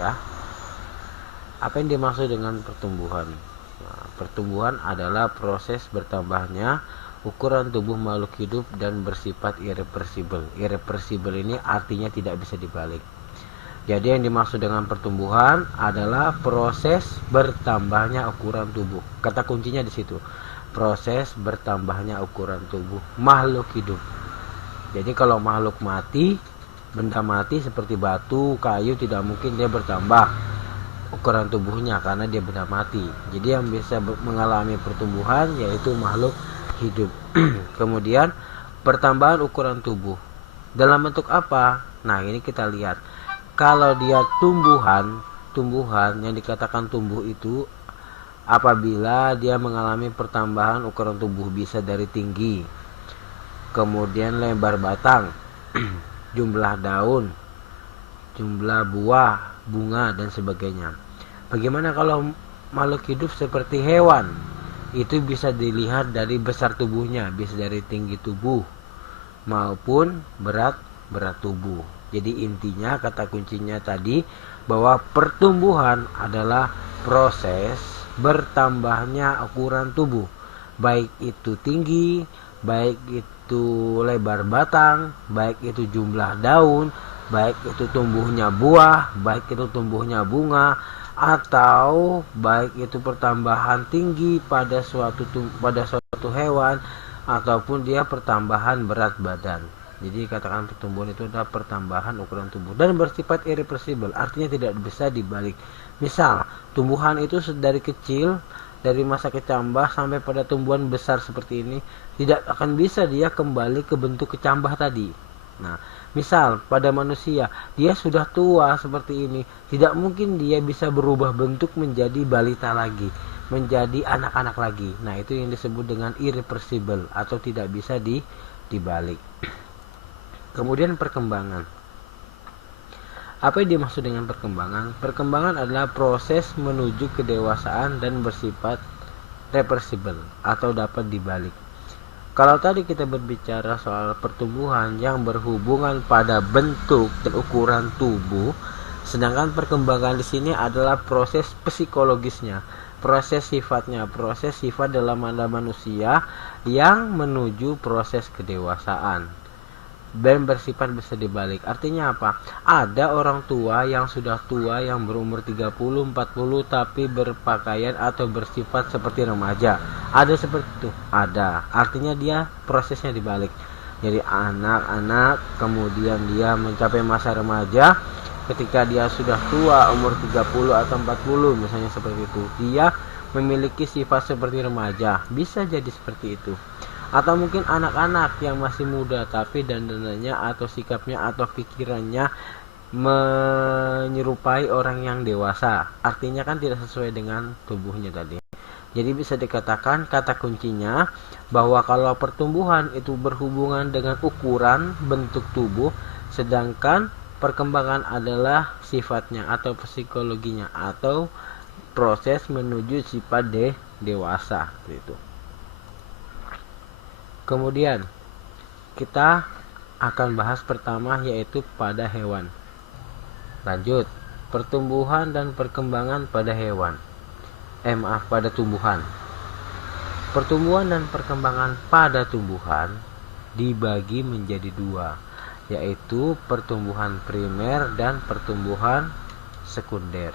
ya. Apa yang dimaksud dengan pertumbuhan? Nah, pertumbuhan adalah proses bertambahnya ukuran tubuh makhluk hidup dan bersifat irreversibel. Irreversibel ini artinya tidak bisa dibalik. Jadi yang dimaksud dengan pertumbuhan adalah proses bertambahnya ukuran tubuh. Kata kuncinya di situ. Proses bertambahnya ukuran tubuh makhluk hidup. Jadi kalau makhluk mati, benda mati seperti batu, kayu, tidak mungkin dia bertambah ukuran tubuhnya karena dia benda mati. Jadi yang bisa mengalami pertumbuhan yaitu makhluk hidup. Kemudian pertambahan ukuran tubuh dalam bentuk apa? Nah, ini kita lihat. Kalau dia tumbuhan yang dikatakan tumbuh itu apabila dia mengalami pertambahan ukuran tubuh, bisa dari tinggi, kemudian lebar batang, jumlah daun, jumlah buah, bunga, dan sebagainya. Bagaimana kalau makhluk hidup seperti hewan? Itu bisa dilihat dari besar tubuhnya, bisa dari tinggi tubuh maupun berat tubuh. Jadi intinya kata kuncinya tadi bahwa pertumbuhan adalah proses bertambahnya ukuran tubuh, baik itu tinggi, baik itu lebar batang, baik itu jumlah daun, baik itu tumbuhnya buah, baik itu tumbuhnya bunga, atau baik itu pertambahan tinggi pada suatu hewan ataupun dia pertambahan berat badan. Jadi katakan pertumbuhan itu adalah pertambahan ukuran tubuh dan bersifat irreversibel, artinya tidak bisa dibalik. Misal, tumbuhan itu dari kecil, dari masa kecambah sampai pada tumbuhan besar seperti ini, tidak akan bisa dia kembali ke bentuk kecambah tadi. Nah, misal pada manusia, dia sudah tua seperti ini, tidak mungkin dia bisa berubah bentuk menjadi balita lagi, menjadi anak-anak lagi. Nah, itu yang disebut dengan irreversible atau tidak bisa dibalik. Kemudian perkembangan. Apa yang dimaksud dengan perkembangan? Perkembangan adalah proses menuju kedewasaan dan bersifat reversible atau dapat dibalik. Kalau tadi kita berbicara soal pertumbuhan yang berhubungan pada bentuk dan ukuran tubuh, sedangkan perkembangan di sini adalah proses psikologisnya, proses sifatnya, proses sifat dalam manusia yang menuju proses kedewasaan dan bersifat bisa dibalik. Artinya apa? Ada orang tua yang sudah tua yang berumur 30, 40 tapi berpakaian atau bersifat seperti remaja. Ada seperti itu? Ada. Artinya dia prosesnya dibalik. Jadi anak-anak kemudian dia mencapai masa remaja, ketika dia sudah tua umur 30 atau 40 misalnya seperti itu, dia memiliki sifat seperti remaja. Bisa jadi seperti itu. Atau mungkin anak-anak yang masih muda tapi dandanannya atau sikapnya atau pikirannya menyerupai orang yang dewasa, artinya kan tidak sesuai dengan tubuhnya tadi. Jadi bisa dikatakan kata kuncinya bahwa kalau pertumbuhan itu berhubungan dengan ukuran bentuk tubuh, sedangkan perkembangan adalah sifatnya atau psikologinya atau proses menuju sifat dewasa itu. Kemudian kita akan bahas pertama yaitu pada hewan. Lanjut, pertumbuhan dan perkembangan pada hewan. Pada tumbuhan. Pertumbuhan dan perkembangan pada tumbuhan dibagi menjadi dua, yaitu pertumbuhan primer dan pertumbuhan sekunder.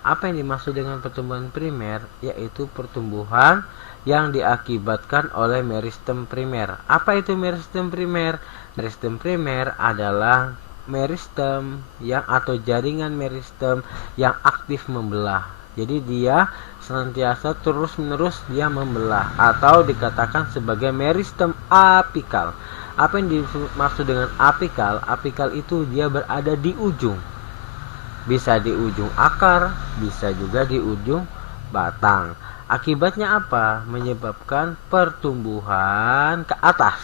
Apa yang dimaksud dengan pertumbuhan primer? Yaitu pertumbuhan yang diakibatkan oleh meristem primer. Apa itu meristem primer? Meristem primer adalah meristem yang atau jaringan meristem yang aktif membelah. Jadi dia senantiasa terus-menerus dia membelah atau dikatakan sebagai meristem apikal. Apa yang dimaksud dengan apikal? Apikal itu dia berada di ujung. Bisa di ujung akar, bisa juga di ujung batang. Akibatnya apa? Menyebabkan pertumbuhan ke atas.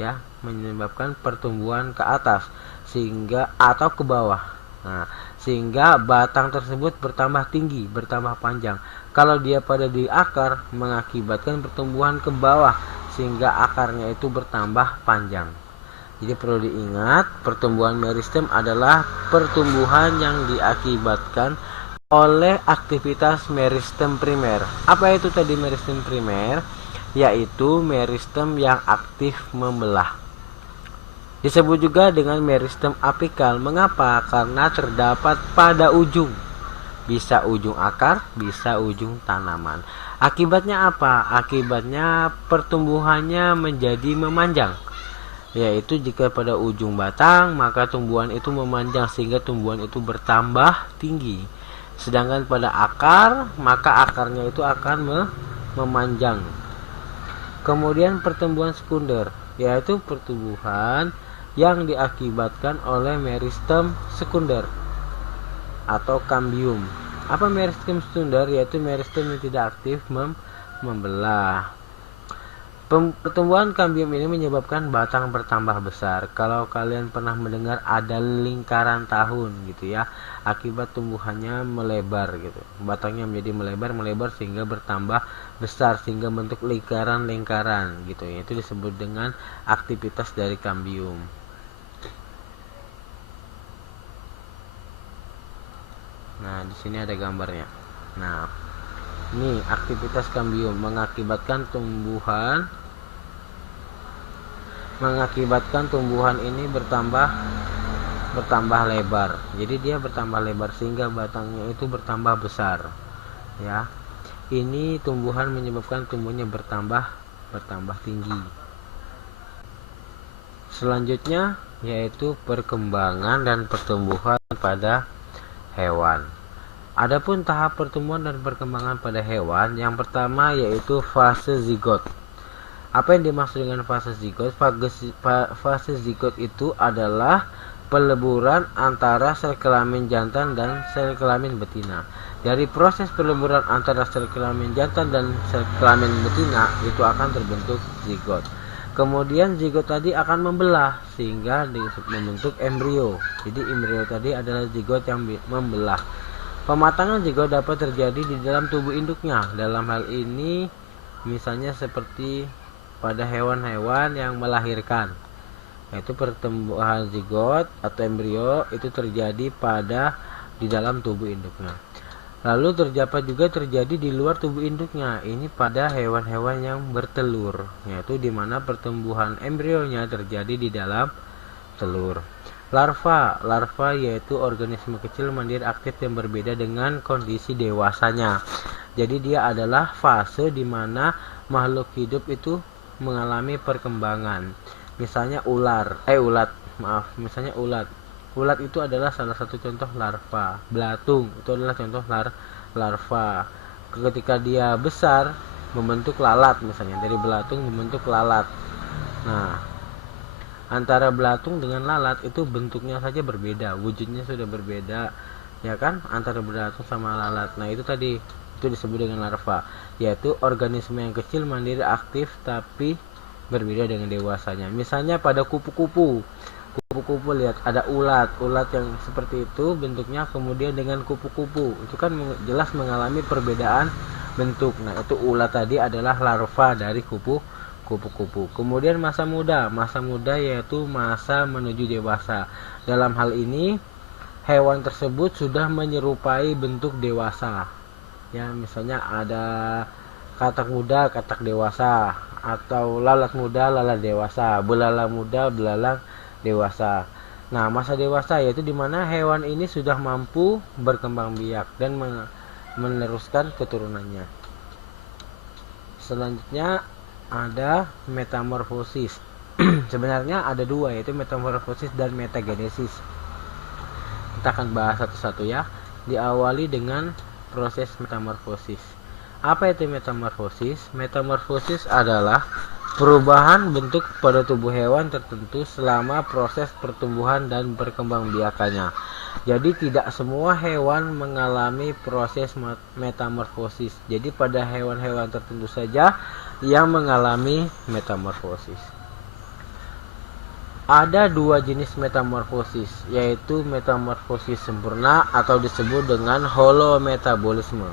Ya, menyebabkan pertumbuhan ke atas sehingga atau ke bawah. Nah, sehingga batang tersebut bertambah tinggi, bertambah panjang. Kalau dia pada di akar mengakibatkan pertumbuhan ke bawah sehingga akarnya itu bertambah panjang. Jadi perlu diingat, pertumbuhan meristem adalah pertumbuhan yang diakibatkan oleh aktivitas meristem primer. Apa itu tadi meristem primer? Yaitu meristem yang aktif membelah. Disebut juga dengan meristem apikal. Mengapa? Karena terdapat pada ujung. Bisa ujung akar, bisa ujung tanaman. Akibatnya apa? Akibatnya pertumbuhannya menjadi memanjang. Yaitu jika pada ujung batang, maka tumbuhan itu memanjang sehingga tumbuhan itu bertambah tinggi. Sedangkan pada akar, maka akarnya itu akan memanjang. Kemudian pertumbuhan sekunder, yaitu pertumbuhan yang diakibatkan oleh meristem sekunder atau kambium. Apa meristem sekunder? Yaitu meristem yang tidak aktif membelah. Pertumbuhan kambium ini menyebabkan batang bertambah besar. Kalau kalian pernah mendengar ada lingkaran tahun gitu ya, akibat tumbuhannya melebar gitu. Batangnya menjadi melebar sehingga bertambah besar sehingga bentuk lingkaran-lingkaran gitu ya. Itu disebut dengan aktivitas dari kambium. Nah, di sini ada gambarnya. Nah, ini aktivitas kambium mengakibatkan tumbuhan ini bertambah lebar. Jadi dia bertambah lebar sehingga batangnya itu bertambah besar. Ya. Ini tumbuhan menyebabkan tumbuhnya bertambah tinggi. Selanjutnya yaitu perkembangan dan pertumbuhan pada hewan. Adapun tahap pertumbuhan dan perkembangan pada hewan, yang pertama yaitu fase zigot. Apa yang dimaksud dengan fase zigot? Fase zigot itu adalah peleburan antara sel kelamin jantan dan sel kelamin betina. Dari proses peleburan antara sel kelamin jantan dan sel kelamin betina itu akan terbentuk zigot. Kemudian zigot tadi akan membelah sehingga membentuk embrio. Jadi embrio tadi adalah zigot yang membelah. Pematangan zigot dapat terjadi di dalam tubuh induknya. Dalam hal ini misalnya seperti pada hewan-hewan yang melahirkan. Yaitu pertumbuhan zigot atau embrio itu terjadi di dalam tubuh induknya. Lalu terdapat juga terjadi di luar tubuh induknya. Ini pada hewan-hewan yang bertelur, yaitu di mana pertumbuhan embrionya terjadi di dalam telur. Larva yaitu organisme kecil mandiri aktif yang berbeda dengan kondisi dewasanya. Jadi dia adalah fase di mana makhluk hidup itu mengalami perkembangan. Misalnya ulat. Ulat itu adalah salah satu contoh larva. Belatung itu adalah contoh larva. Ketika dia besar membentuk lalat misalnya. Dari belatung membentuk lalat. Nah, antara belatung dengan lalat itu bentuknya saja berbeda, wujudnya sudah berbeda, ya kan? Antara belatung sama lalat. Nah, itu tadi itu disebut dengan larva, yaitu organisme yang kecil mandiri aktif tapi berbeda dengan dewasanya. Misalnya pada kupu-kupu lihat ada ulat yang seperti itu bentuknya, kemudian dengan kupu-kupu itu kan jelas mengalami perbedaan bentuk. Nah, itu ulat tadi adalah larva dari kupu-kupu. Kemudian masa muda yaitu masa menuju dewasa. Dalam hal ini hewan tersebut sudah menyerupai bentuk dewasa. Ya, misalnya ada katak muda, katak dewasa, atau lalat muda, lalat dewasa, belalang muda, belalang dewasa. Nah, masa dewasa yaitu dimana hewan ini sudah mampu berkembang biak dan meneruskan keturunannya. Selanjutnya ada metamorfosis. Sebenarnya ada dua, yaitu metamorfosis dan metagenesis. Kita akan bahas satu-satu ya. Diawali dengan proses metamorfosis. Apa itu metamorfosis? Metamorfosis adalah perubahan bentuk pada tubuh hewan tertentu selama proses pertumbuhan dan perkembangbiakannya. Jadi tidak semua hewan mengalami proses metamorfosis. Jadi pada hewan-hewan tertentu saja yang mengalami metamorfosis. Ada dua jenis metamorfosis, yaitu metamorfosis sempurna atau disebut dengan holometabolisme.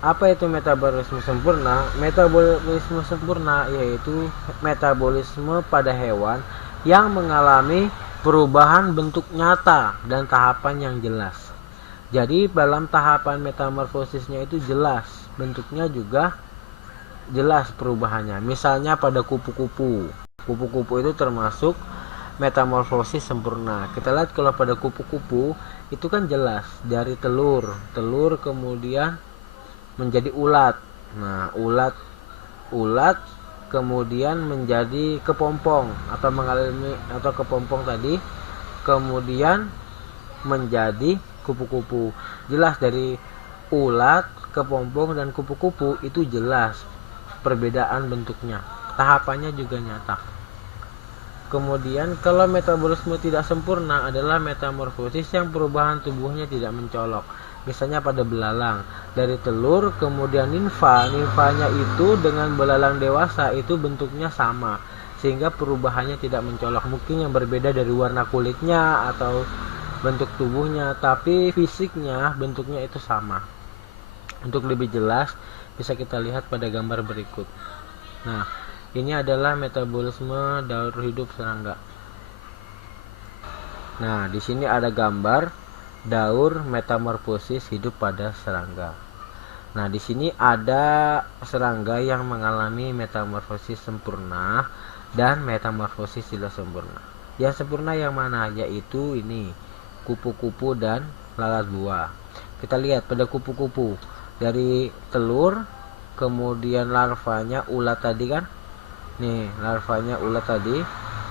Apa itu metabolisme sempurna? Metabolisme sempurna yaitu metabolisme pada hewan yang mengalami perubahan bentuk nyata dan tahapan yang jelas. Jadi dalam tahapan metamorfosisnya itu jelas, bentuknya juga jelas perubahannya. Misalnya pada kupu-kupu. Kupu-kupu itu termasuk metamorfosis sempurna. Kita lihat kalau pada kupu-kupu itu kan jelas dari telur kemudian menjadi ulat. Nah, ulat kemudian menjadi kepompong atau mengalami atau kepompong tadi kemudian menjadi kupu-kupu. Jelas dari ulat, kepompong dan kupu-kupu itu jelas perbedaan bentuknya. Tahapannya juga nyata. Kemudian kalau metabolisme tidak sempurna adalah metamorfosis yang perubahan tubuhnya tidak mencolok. Misalnya pada belalang, dari telur kemudian nimfanya itu dengan belalang dewasa itu bentuknya sama, sehingga perubahannya tidak mencolok. Mungkin yang berbeda dari warna kulitnya atau bentuk tubuhnya, tapi fisiknya bentuknya itu sama. Untuk lebih jelas bisa kita lihat pada gambar berikut. Nah, ini adalah metabolisme daur hidup serangga. Nah, di sini ada gambar daur metamorfosis hidup pada serangga. Nah, di sini ada serangga yang mengalami metamorfosis sempurna dan metamorfosis tidak sempurna. Yang sempurna yang mana? Yaitu ini, kupu-kupu dan lalat buah. Kita lihat pada kupu-kupu, dari telur kemudian larvanya ulat tadi kan. Nih, larvanya ulat tadi.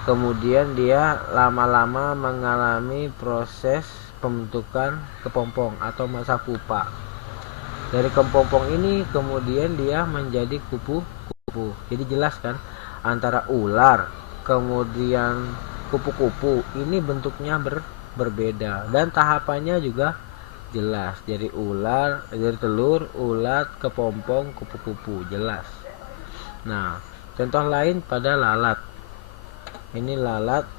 Kemudian dia lama-lama mengalami proses pembentukan kepompong atau masa pupa. Dari kepompong ini kemudian dia menjadi kupu-kupu. Jadi jelas kan antara ular kemudian kupu-kupu ini bentuknya berbeda dan tahapannya juga jelas. Dari telur, ulat, kepompong, kupu-kupu, jelas. Nah, contoh lain pada lalat. Ini lalat.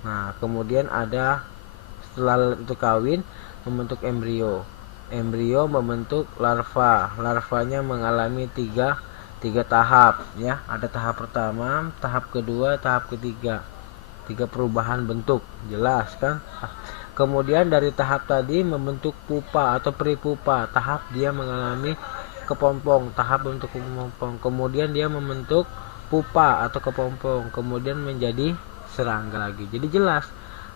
Nah, kemudian ada setelah lalat itu kawin membentuk embrio. Embrio membentuk larva. Larvanya mengalami tiga tahap ya. Ada tahap pertama, tahap kedua, tahap ketiga. 3 perubahan bentuk, jelas kan? Kemudian dari tahap tadi membentuk pupa atau peripupa. Tahap dia mengalami kepompong, tahap bentuk kepompong. Kemudian dia membentuk pupa atau kepompong, kemudian menjadi serangga lagi. Jadi jelas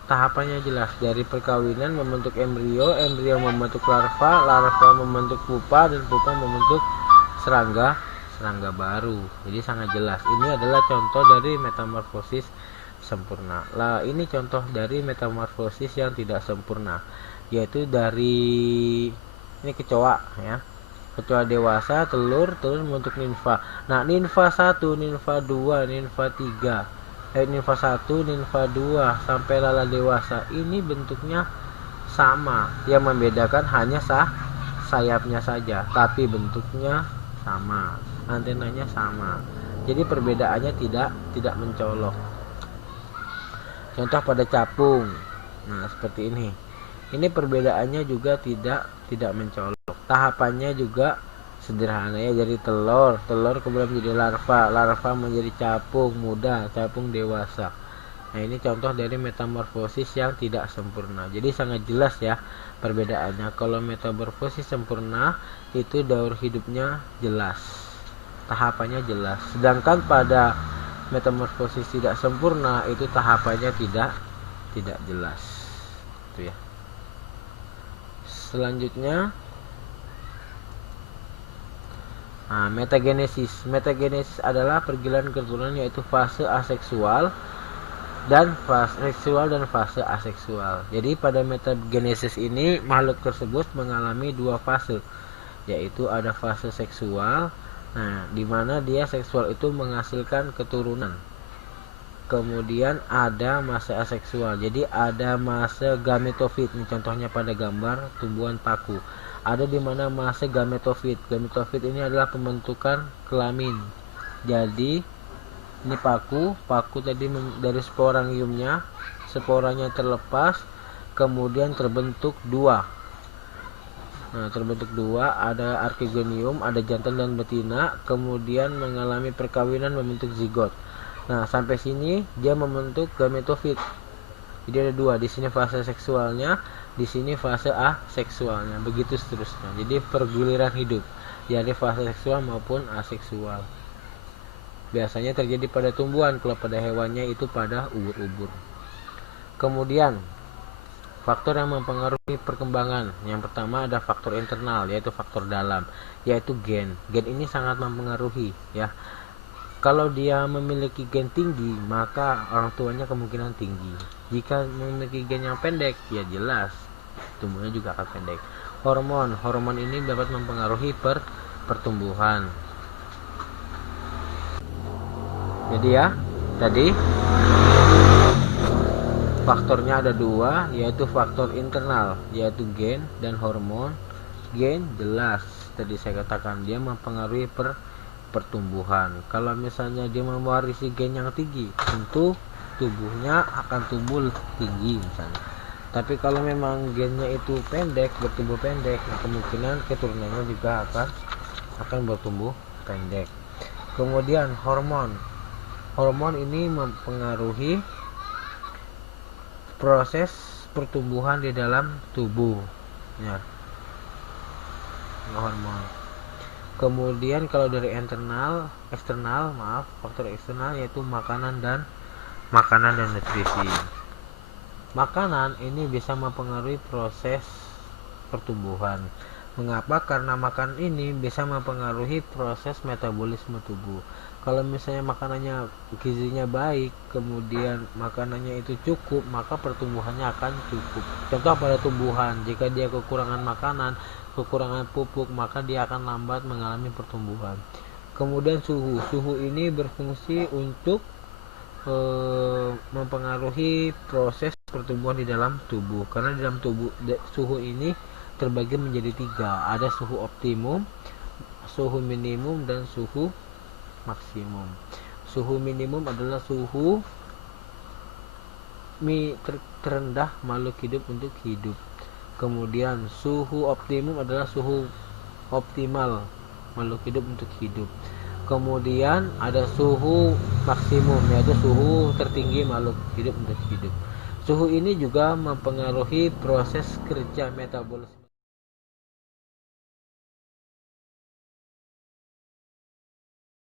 tahapannya, jelas dari perkawinan membentuk embrio, embrio membentuk larva, larva membentuk pupa, dan pupa membentuk serangga baru. Jadi sangat jelas. Ini adalah contoh dari metamorfosis sempurna. Lah, ini contoh dari metamorfosis yang tidak sempurna, yaitu dari ini kecoa ya. Kecoa dewasa, telur membentuk nimfa. Nah, nimfa 1, nimfa 2, nimfa 3, nimfa 1, nimfa 2 sampai lalat dewasa ini bentuknya sama. Yang membedakan hanya sayapnya saja, tapi bentuknya sama, antenanya sama. Jadi perbedaannya tidak mencolok. Contoh pada capung. Nah, seperti ini. Ini perbedaannya juga tidak mencolok. Tahapannya juga sederhana ya, dari telur kemudian menjadi larva menjadi capung muda, capung dewasa. Nah, ini contoh dari metamorfosis yang tidak sempurna. Jadi sangat jelas ya perbedaannya. Kalau metamorfosis sempurna itu daur hidupnya jelas, tahapannya jelas. Sedangkan pada metamorfosis tidak sempurna itu tahapannya tidak jelas. Itu ya. Selanjutnya, metagenesis. Metagenesis adalah pergilan keturunan, yaitu fase aseksual dan fase aseksual. Jadi pada metagenesis ini makhluk tersebut mengalami 2 fase, yaitu ada fase seksual. Nah, di mana dia seksual itu menghasilkan keturunan. Kemudian ada masa aseksual. Jadi ada masa gametofit. Ini contohnya pada gambar tumbuhan paku. Ada di mana masa gametofit. Gametofit ini adalah pembentukan kelamin. Jadi ini paku tadi dari sporangiumnya, sporanya terlepas, kemudian terbentuk 2. Nah, terbentuk 2, ada archegonium, ada jantan dan betina, kemudian mengalami perkawinan membentuk zigot. Nah, sampai sini dia membentuk gametofit. Jadi ada dua, di sini fase seksualnya, di sini fase aseksualnya, begitu seterusnya. Jadi perguliran hidup, jadi fase seksual maupun aseksual. Biasanya terjadi pada tumbuhan, kalau pada hewannya itu pada ubur-ubur. Kemudian faktor yang mempengaruhi perkembangan. Yang pertama ada faktor internal, yaitu faktor dalam, yaitu gen. Gen ini sangat mempengaruhi, ya. Kalau dia memiliki gen tinggi, maka orang tuanya kemungkinan tinggi. Jika memiliki gen yang pendek, ya jelas tumbuhnya juga akan pendek. Hormon ini dapat mempengaruhi pertumbuhan. Jadi ya, tadi faktornya ada dua, yaitu faktor internal, yaitu gen dan hormon. Gen jelas, tadi saya katakan dia mempengaruhi pertumbuhan. Kalau misalnya dia mewarisi gen yang tinggi, tentu tubuhnya akan tumbuh tinggi misalnya. Tapi kalau memang gennya itu pendek, bertumbuh pendek, kemungkinan keturunannya juga akan bertumbuh pendek. Kemudian hormon ini mempengaruhi proses pertumbuhan di dalam tubuh, ya. Hormon. Kemudian kalau dari eksternal, faktor eksternal yaitu makanan dan nutrisi. Makanan ini bisa mempengaruhi proses pertumbuhan. Mengapa? Karena makanan ini bisa mempengaruhi proses metabolisme tubuh. Kalau misalnya makanannya gizinya baik, kemudian makanannya itu cukup, maka pertumbuhannya akan cukup. Contoh pada tumbuhan, jika dia kekurangan makanan, kekurangan pupuk, maka dia akan lambat mengalami pertumbuhan. Kemudian suhu ini berfungsi untuk mempengaruhi proses pertumbuhan di dalam tubuh, karena di dalam tubuh suhu ini terbagi menjadi tiga, ada suhu optimum, suhu minimum, dan suhu maksimum. Suhu minimum adalah suhu terendah makhluk hidup untuk hidup. Kemudian suhu optimum adalah suhu optimal makhluk hidup untuk hidup. Kemudian ada suhu maksimum, yaitu suhu tertinggi makhluk hidup untuk hidup. Suhu ini juga mempengaruhi proses kerja metabolisme